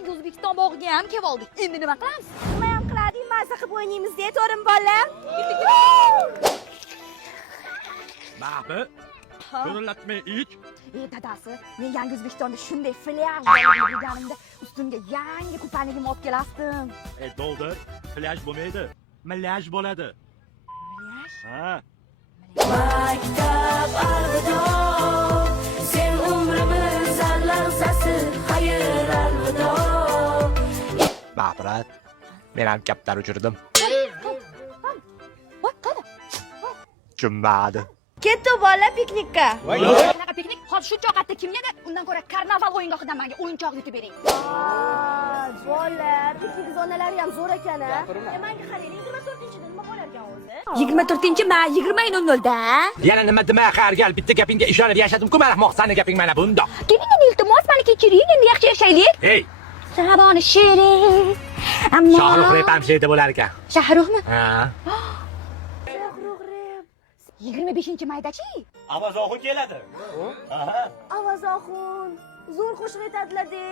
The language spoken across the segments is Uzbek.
yangi O'zbekiston bog'iga ham kelib oldik. Endi nima qilamiz? Nima ham qiladik? Mazza qilib o'ynaymiz-da, to'rim bola. Mahbi, ko'rinlatmay ich. Dadasi, men yangi O'zbekistonda shunday plyaj bo'lganimda ustimga yangi kupaligimni olib kelasdim. Doldir, plyaj bo'lmaydi. Milyaj bo'ladi. Plyaj? Ha. Maktab alvido, sen umrimiz allamsasi, xayr alvido. Mahbirat, men ham kaptar uchirdim. Voy, qani? Jummadi. Ketdi bola piknikka. Qanaqa piknik? Hozir shu choqatda kim yedi? Undan ko'ra karnaval o'yingohidan menga o'yinchoq yutib bering. Bola, piknik zonalari ham zo'r ekan-a. Menga qarang, 24-da nima bo'lar ekan o'zi? 24-may 20:00da. Yana nima dema qargal, bitta gapingga ishonib yashadim-ku, mana moqsani gaping mana bundoq. Keling, iltimos, meni kechiring, endi yaxshi yashaylik. Hey, Saboni shirin. Ammo Shohrux rep ham sheyda bo'lar ekan. Shahruxmi? Ha. 25-maydachi? Avazoxu keladi. Aha. Avazoxun, zo'r qo'shiq aytadilar-da.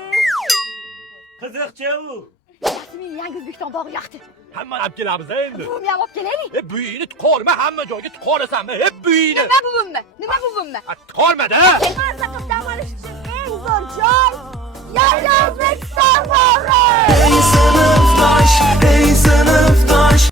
Qiziqchi u. Rasmiy yangi O'zbekiston bog'i yoqdi. Hammani olib kelamiz endi. Buvimni ham olib kelaylik. Buyingni tiqorma, hamma joyga tiqorasanmi? Buyingni. Nima buvimni? Nima buvimni? Tiqorma-da. Mazza qilib dam olish uchun eng zo'r joy yangi O'zbekiston bog'i. Ey sınıftaş, ey sınıftaş